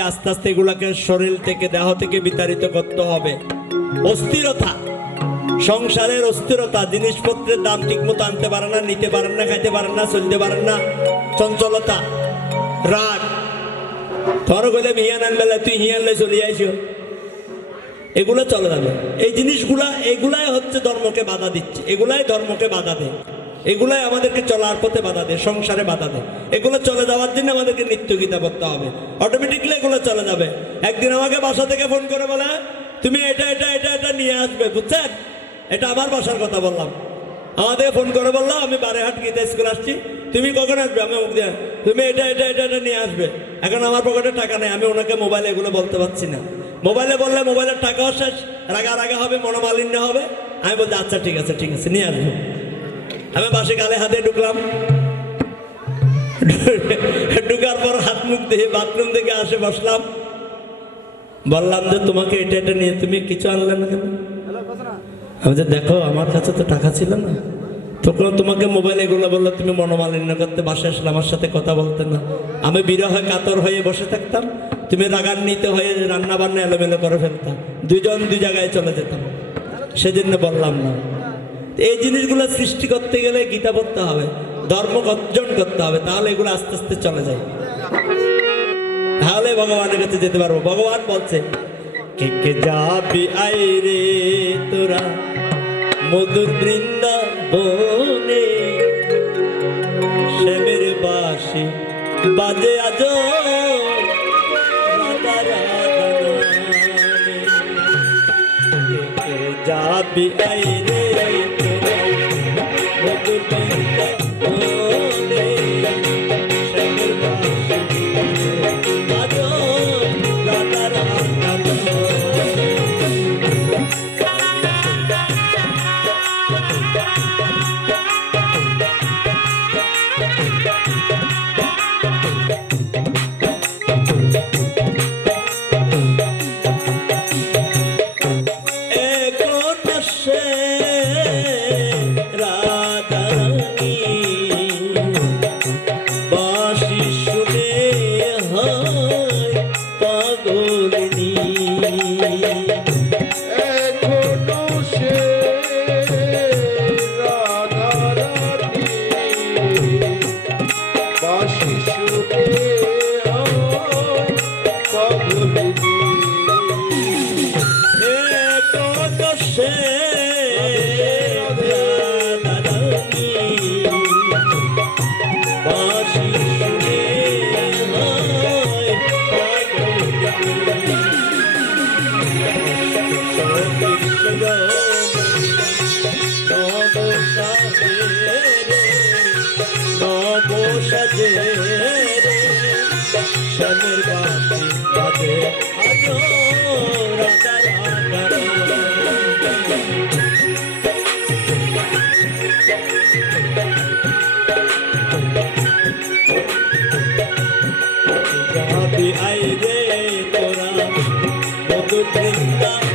আস্তে আস্তে এগুলাকে শরীর থেকে, দেহ থেকে বিতাড়িত করতে হবে। অস্থিরতা। সংসারের অস্থিরতা। জিনিসপত্রের দাম আনতে না, নিতে পারেন না, খাইতে পারেন না, চলতে পারেন না। চঞ্চলতা। রাগ। তোর গেলে হিয়ান আনবেলা তুই হিয়ানলে চলে আইস এগুলো চলে যাবে। এই জিনিসগুলা, এগুলাই হচ্ছে ধর্মকে বাধা দিচ্ছে। এগুলাই ধর্মকে বাধা দেয়। এগুলাই আমাদেরকে চলার পথে বাধা দেয়, সংসারে বাধা দেয়। এগুলো চলে যাওয়ার জন্য আমাদেরকে নিত্য গীতা করতে হবে। অটোমেটিকলি এগুলো চলে যাবে। একদিন আমাকে বাসা থেকে ফোন করে বলে, তুমি এটা এটা এটা এটা নিয়ে আসবে, বুঝছেন? এটা আমার বাসার কথা বললাম। আমাদের ফোন করে বলল, আমি বারেহাট গীতা স্কুল আসছি। তুমি কখন আসবে? আমি মুখ দিয়ে, তুমি এটা এটা এটা এটা নিয়ে আসবে। এখন আমার পকেটে টাকা নেই, আমি ওনাকে মোবাইলে এগুলো বলতে পারছি না। মোবাইলে বললে, মোবাইলের টাকাও শেষ রাগা রাগা হবে, মনোমালিন্য হবে। আমি বলছি আচ্ছা ঠিক আছে ঠিক আছে, নিয়ে আসব। আমি বাসে গালে হাতে ঢুকলাম। ঢুকার পর হাত মুখ দিয়ে বাথরুম থেকে আসে বসলাম। বললাম যে, তোমাকে এটা এটা নিয়ে তুমি কিছু আনলে না কেন? আমি যে, দেখো, আমার কাছে তো টাকা ছিল না। তখন তোমাকে মোবাইল এগুলো বলল, তুমি মনোমালিন্য করতে বাসে আসলে আমার সাথে কথা বলতে না। আমি বিরহে কাতর হয়ে বসে থাকতাম। তুমি রাগান্বিত হয়ে রান্না বান্না এলোমেলো করে ফেলতাম। দুজন দুই জায়গায় চলে যেতাম। সেজন্য বললাম না। এই জিনিসগুলো সৃষ্টি করতে গেলে গীতা পড়তে হবে, ধর্ম অর্জন করতে হবে, তাহলে এগুলো আস্তে আস্তে চলে যায়। তাহলে ভগবানের কাছে যেতে পারব। ভগবান বলছে যাবি আই রে তোরা মধুর বৃন্দাবনে। শ্যামের বাসি বাজে আজ যাবি আই রে বাঁশি শুনে good, good.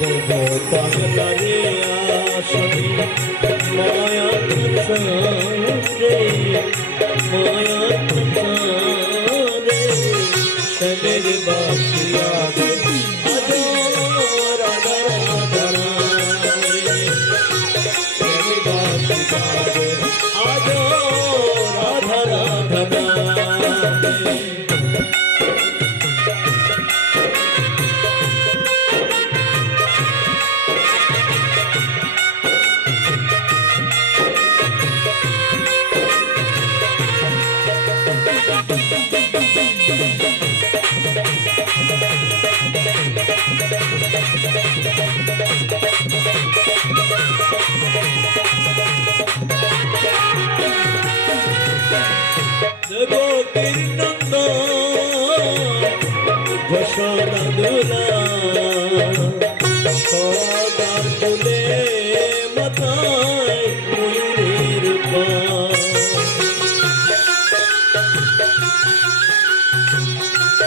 দেব পাগলারে মায়া মায়া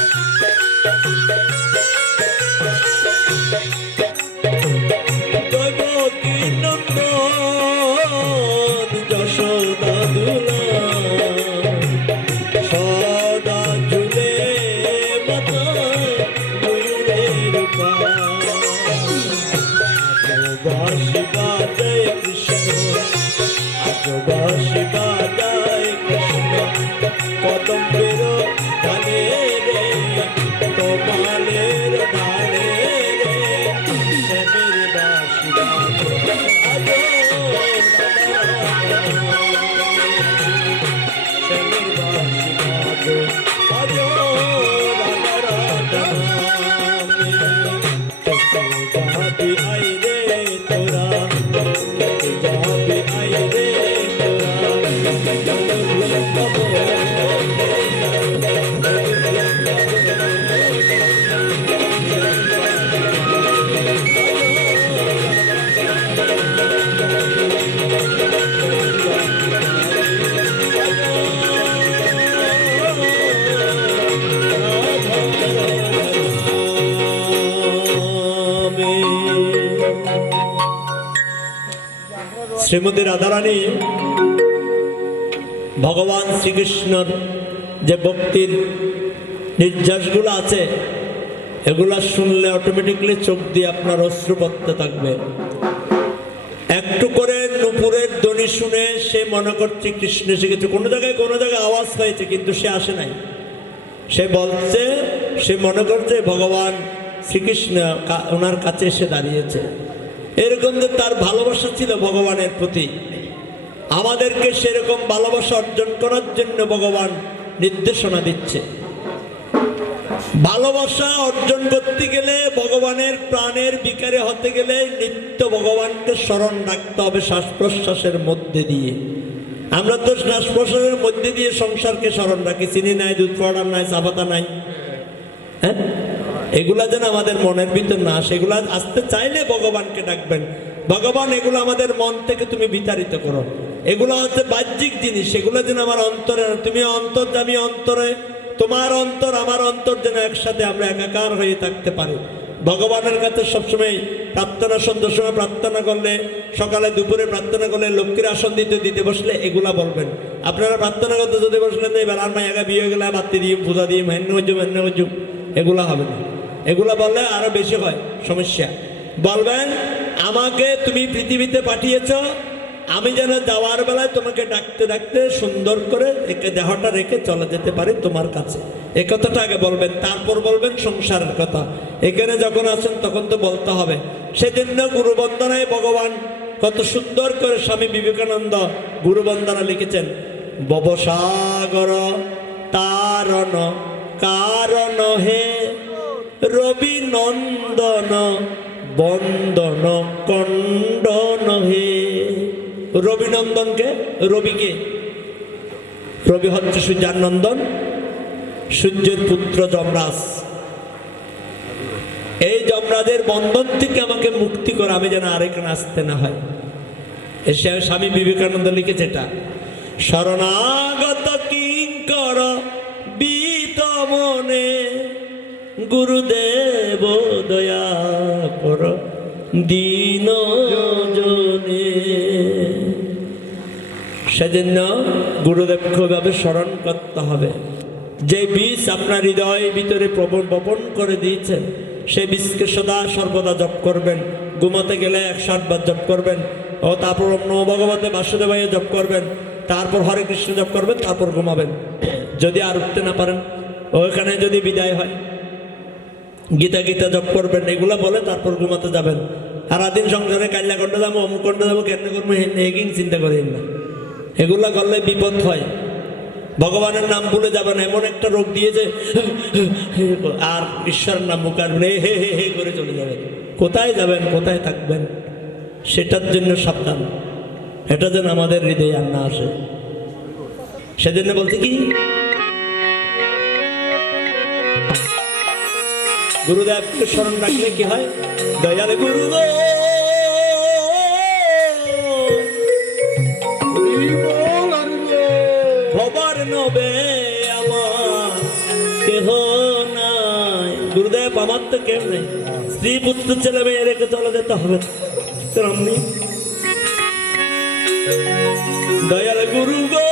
Yeah. Yeah. শ্রীমতী রাধারানী ভগবান শ্রীকৃষ্ণর যে ভক্তির নির্যাসগুলো আছে, এগুলা শুনলে অটোমেটিকলি চোখ দিয়ে আপনার অশ্রু পড়তে থাকবে। একটু করে নুপুরের ধ্বনি শুনে সে মনে করছে কৃষ্ণ শিখেছে কোনো জায়গায় কোনো জায়গায় আওয়াজ হয়েছে, কিন্তু সে আসে নাই। সে বলছে, সে মনে করছে ভগবান শ্রীকৃষ্ণ ওনার কাছে এসে দাঁড়িয়েছে। এরকম যে তার ভালোবাসা ছিল ভগবানের প্রতি। আমাদেরকে সেরকম ভালোবাসা অর্জন করার জন্য ভগবান নির্দেশনা দিচ্ছে। ভালোবাসা অর্জন করতে গেলে ভগবানের প্রাণের বিকারে হতে গেলে নিত্য ভগবানকে স্মরণ রাখতে হবে শ্বাস প্রশ্বাসের মধ্যে দিয়ে। আমরা তো শ্বাস প্রশ্বাসের মধ্যে দিয়ে সংসারকে স্মরণ রাখি। চিনি নাই, দুধ পাউডার নাই চাপাতা নাই। হ্যাঁ? এগুলা যেন আমাদের মনের ভিতর না আসে, এগুলা আসতে চাইলে ভগবানকে ডাকবেন। ভগবান, এগুলো আমাদের মন থেকে তুমি বিতাড়িত করো। এগুলো হচ্ছে বাহ্যিক জিনিস, এগুলো যেন আমার অন্তরে তুমি অন্তর আমি অন্তরে, তোমার অন্তর, আমার অন্তর যেন একসাথে আমরা একাকার হয়ে থাকতে পারি। ভগবানের কাছে সবসময় প্রার্থনা সন্ধ্যার সময় প্রার্থনা করলে, সকালে দুপুরে প্রার্থনা করলে লক্ষ্মীর আসন দিতে দিতে বসলে এগুলা বলবেন। আপনারা প্রার্থনা করতে যদি বসলেন, এবার আর একা বিয়ে গেলে বাত্তি দিয়ে পূজা দিয়ে হেন্ন হজুম এগুলা হবে না। এগুলা বললে আরও বেশি হয়, সমস্যা। বলবেন, আমাকে তুমি পৃথিবীতে পাঠিয়েছ, আমি যেন যাওয়ার বেলায় তোমাকে ডাকতে ডাকতে সুন্দর করে একে দেহটা রেখে চলে যেতে পারি তোমার কাছে। এ কথাটা আগে বলবেন, তারপর বলবেন সংসারের কথা। এখানে যখন আছেন তখন তো বলতে হবে। সেজন্য গুরু বন্দনায় ভগবান কত সুন্দর করে স্বামী বিবেকানন্দ গুরুবন্দনা লিখেছেন, ববসাগর তারণ, কারণ হে রবি নন্দন বন্দন কণ্ডন হে। রবিনন্দনকে, রবিকে। রবি হচ্ছে সূর্যার নন্দন সূর্যের পুত্র যমরাজ। এই যমরাজের বন্ধন থেকে আমাকে মুক্তি করে, আমি যেন আরেকখানে আসতে না হয়। এসে স্বামী বিবেকানন্দ লিখেছে এটা। শরণাগত গুরুদেব, দয়া কর। দিন জনে সেজন্য গুরুদেবকে স্মরণ করতে হবে। যে বীজ আপনার হৃদয়ের ভিতরে প্রবণ বপন করে দিয়েছেন সেই বীজকে সদা সর্বদা জপ করবেন। ঘুমাতে গেলে একশো আটবার জপ করবেন। ও তারপর অন্য ভগবতে বাসুদেবাইয়ে জপ করবেন। তারপর হরে কৃষ্ণ জপ করবেন, তারপর ঘুমাবেন। যদি আর উঠতে না পারেন ওইখানে যদি বিদায় হয় গীতা গীতা জপ করবেন, এগুলো বলে তারপর ঘুমাতে যাবেন। সারাদিন সংসারে কাল্লা কন্ড যাব অমুক কন্ড যাব কেন করব হেগিং চিন্তা করেন না। এগুলা করলে বিপদ হয়। ভগবানের নাম ভুলে যাবেন, এমন একটা রোগ দিয়েছে আর ঈশ্বরের নাম মুখার হে হে হে করে চলে যাবেন। কোথায় যাবেন, কোথায় থাকবেন, সেটার জন্য সাবধান। এটা যেন আমাদের হৃদয়ে আর না আসে। সেজন্য বলতে কি? গুরুদেবকে স্মরণ রাখলে কি হয়? দয়াল গুরুদেব! খবর নবে আমার কেহ নাই। গুরুদেব, আমার তো কেউ নেই। স্ত্রী, পুত্র, ছেলে, মেয়ে রেখে চলে যেতে হবে। দয়াল গুরু গো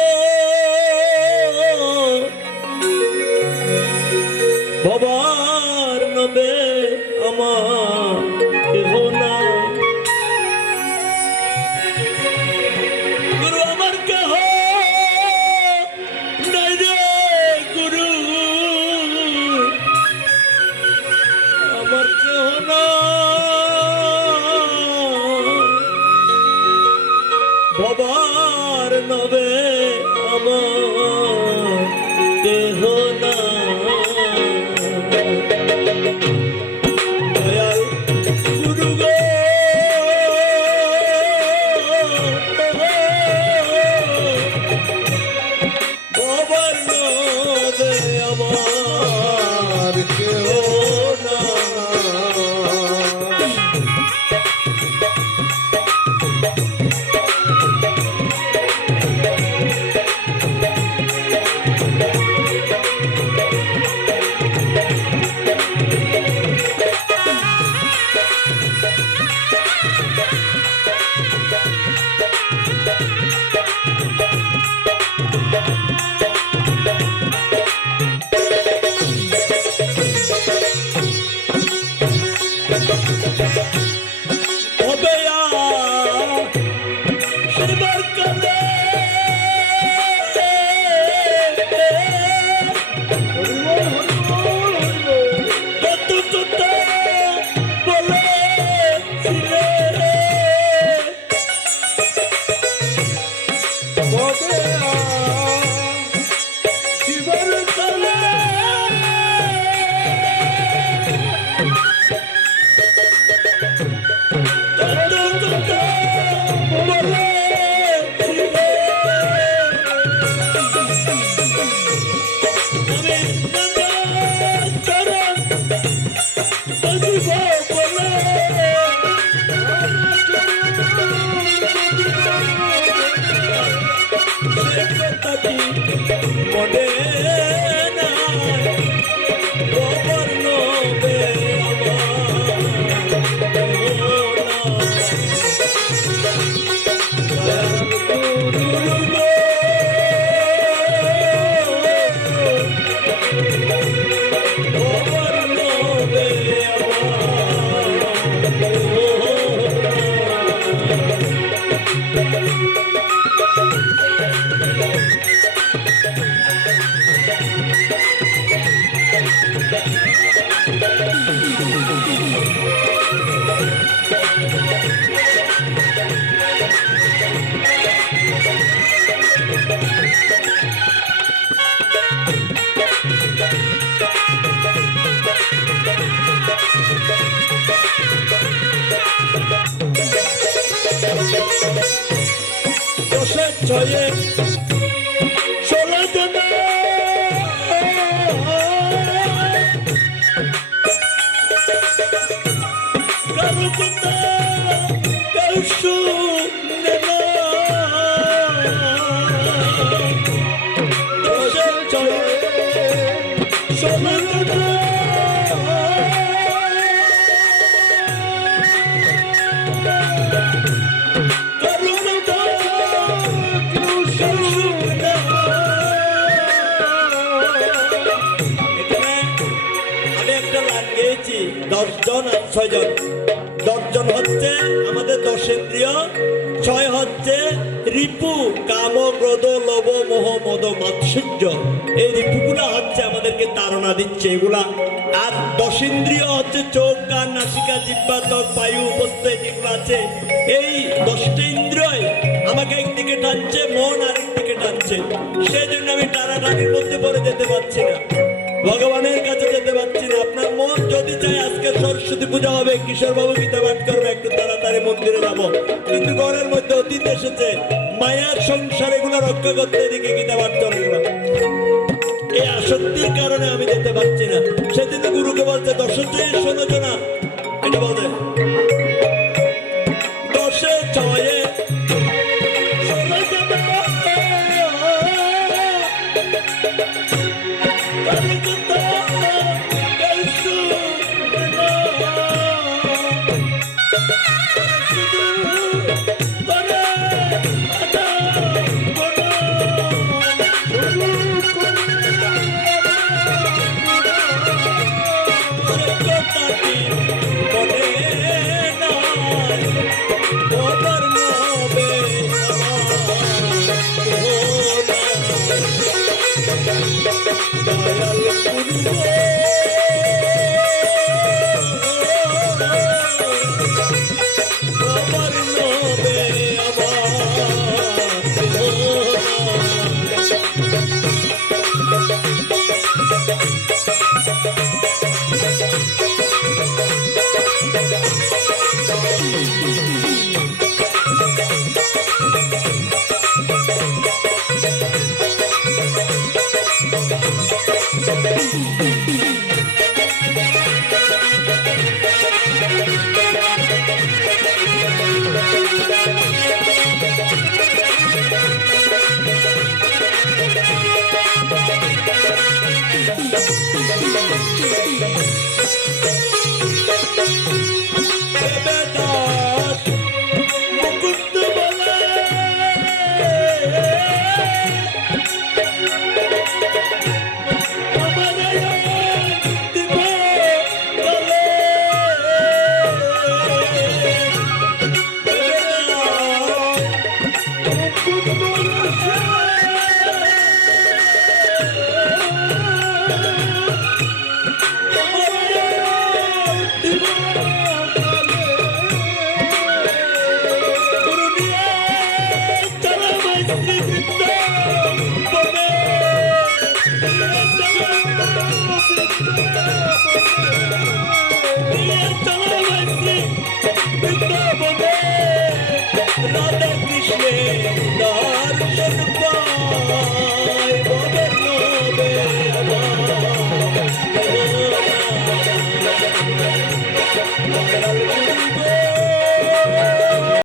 মনে Oye. দশজন, ছয়জন। দশজন হচ্ছে আমাদের দশেন্দ্রিয় ছয় হচ্ছে রিপু কাম ক্রোধ লোভ, মোহ, মদ, মাৎসর্য। এই রিপুগুলা হচ্ছে আমাদেরকে তাড়না দিচ্ছে এগুলা। আর দশেন্দ্রিয় হচ্ছে চোখ, কান, নাসিকা জিব্বা ত্বক, বায়ু, উপস্থিত যেগুলো আছে। এই দশটা ইন্দ্রিয় আমাকে একদিকে টানছে, মন আরেক দিকে টানছে। সেই জন্য আমি টানাটানির মধ্যে পড়ে যেতে পারছি না। ভগবানের কাছে পূজা হবে, কিশোর বাবু গীতা পাঠ করবে, একটু তাড়াতাড়ি মন্দিরে যাব। কিন্তু ঘরের মধ্যে অতীত এসেছে, মায়ার সংসার এগুলো রক্ষা করতে দিকে গীতা পাঠ এগুলো এই আসক্তির কারণে আমি যেতে পারছি না। সেদিন গুরুকে বলছে চেয়ে শোনো না Thank you.